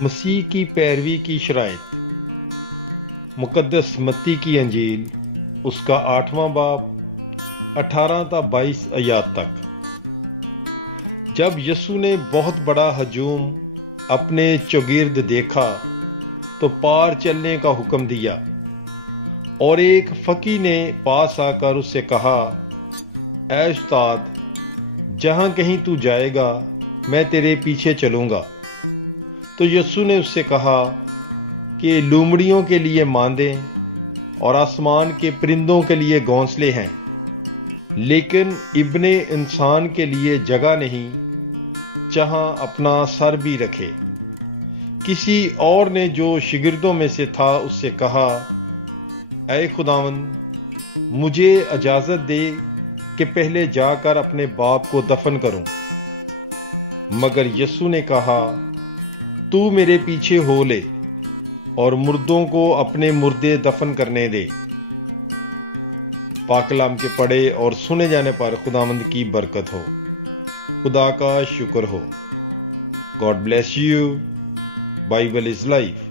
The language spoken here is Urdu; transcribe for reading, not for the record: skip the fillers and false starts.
مسیح کی پیروی کی شرائط۔ مقدس متی کی انجیل، اس کا 8واں باب 18 تا 22 آیات تک۔ جب یسوع نے بہت بڑا ہجوم اپنے چوگرد دیکھا تو پار چلنے کا حکم دیا، اور ایک فقی نے پاس آ کر اس سے کہا، اے استاد، جہاں کہیں تو جائے گا میں تیرے پیچھے چلوں گا۔ تو یسوع نے اس سے کہا کہ لومڑیوں کے لیے ماندیں اور آسمان کے پرندوں کے لیے گھونسلے ہیں، لیکن ابن انسان کے لیے جگہ نہیں جہاں اپنا سر بھی رکھے۔ کسی اور نے جو شاگردوں میں سے تھا اس سے کہا، اے خداوند، مجھے اجازت دے کہ پہلے جا کر اپنے باپ کو دفن کروں۔ مگر یسوع نے کہا، تو میرے پیچھے ہو لے اور مردوں کو اپنے مردے دفن کرنے دے۔ پاک کلام کے پڑھے اور سنے جانے پر خداوند کی برکت ہو۔ خدا کا شکر ہو۔ God bless you. Bible is life.